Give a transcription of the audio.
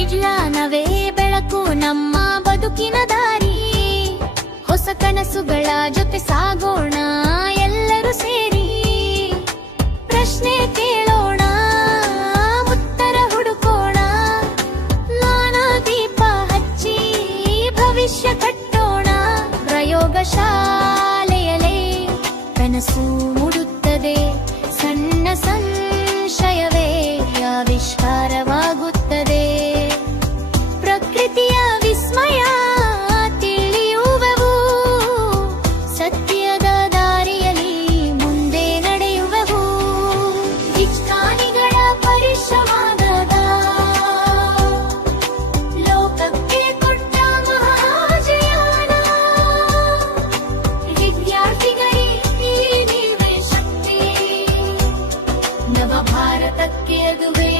ವಿಜ್ಞಾನವೇ ಬೆಳಕು ನಮ್ಮ ಬದುಕಿನ ದಾರಿ. ಹೊಸ ಕನಸುಗಳ ಜೊತೆ ಸಾಗೋಣ ಎಲ್ಲರೂ ಸೇರಿ. ಪ್ರಶ್ನೆ ಕೇಳೋಣ, ಉತ್ತರ ಹುಡುಕೋಣ, ನಾನಾ ದೀಪ ಹಚ್ಚಿ ಭವಿಷ್ಯ ಕಟ್ಟೋಣ. ಪ್ರಯೋಗಶಾಲೆಯಲೇ ಕನಸು ಮೂಡುತ್ತದೆ, ಸಣ್ಣ ಸಂಶಯವೇ ಆವಿಷ್ಕಾರವಾಗುತ್ತದೆ. ಪ್ರಕೃತಿಯ ವಿಸ್ಮಯ ತಿಳಿಯುವೆವು, ಸತ್ಯದ ದಾರಿಯಲ್ಲಿ ಮುಂದೆ ನಡೆಯುವೆವು. ವಿಜ್ಞಾನಿಗಳ ಪರಿಶ್ರಮದ ಲೋಕಕ್ಕೆ ಕೊಟ್ಟ ಮಹಾಜಯಾನ. ವಿದ್ಯಾರ್ಥಿಗಳಿಗೆ ನೀವೇ ಶಕ್ತಿ, ನವ ಭಾರತಕ್ಕೆ ಅದುವೇ